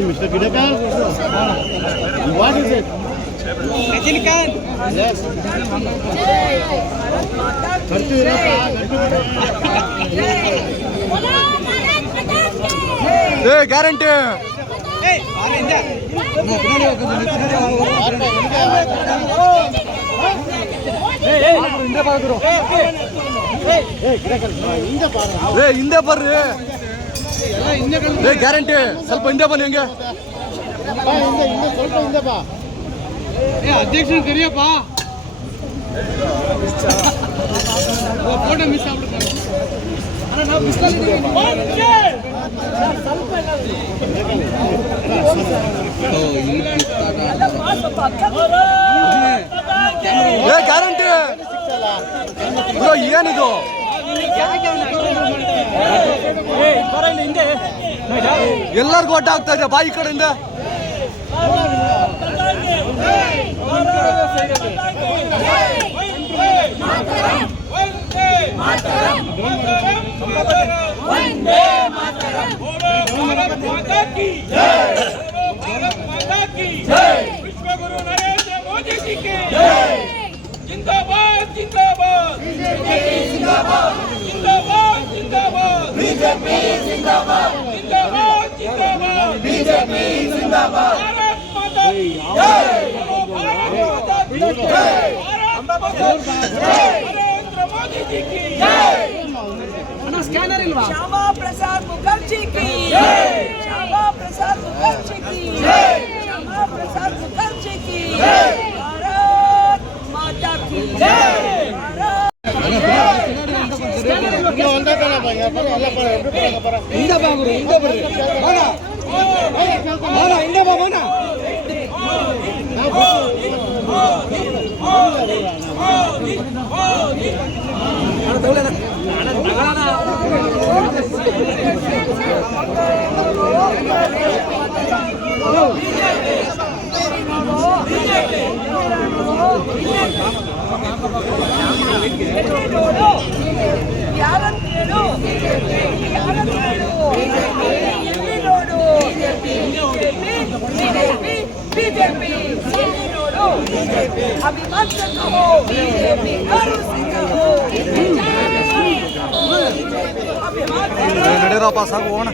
Mr. Gidapal, what is it? Rajinikanth. Yes. Hey, guarantee. Hey, India. ಹಿಂದೆ ಬರ್ರಿ. Guarantee ಸ್ವಲ್ಪ ಹಿಂದೆ ಬನ್ನಿ ಹೆಂಗೆ ಸ್ವಲ್ಪ ಬಾ ಅಧ್ಯಕ್ಷ ಕರಿಯಪ್ಪ ಫೋಟೋ ಮಿಸ್ ಆಗ್ಬಿಡ್ತಾರೆ. ಗ್ಯಾರಂಟಿ ಏನಿದು ಎಲ್ಲರಿಗೂ ಒಟ್ಟ ಆಗ್ತಾ ಇದೆ ಬಾಯಿ ಕಡೆಯಿಂದ. विश्वगुरु नरेंद्र मोदी जी के जिंदाबाद जिंदाबाद जिंदाबाद जिंदाबाद जिंदाबाद बीजेपी जिंदाबाद जिंदाबाद जिंदाबाद बीजेपी जिंदाबाद भारत माता की जय भारत माता की जय भारत माता की जय नरेंद्र मोदी जी की जय स्कैनर इल्वा श्यामा प्रसाद मुखर्जी की जय श्यामा प्रसाद मुखर्जी की जय श्यामा प्रसाद मुखर्जी की जय भारत माता की जय ಹಿಂದೆ ಬಾ ಗುರು, ಹಿಂದೆ ಬರ್ರಿ. ಹಿಂದೆ ಬಾ ಮನ. ನಡೀರಪ್ಪ ಸಾಕು ಹೋಗೋಣ.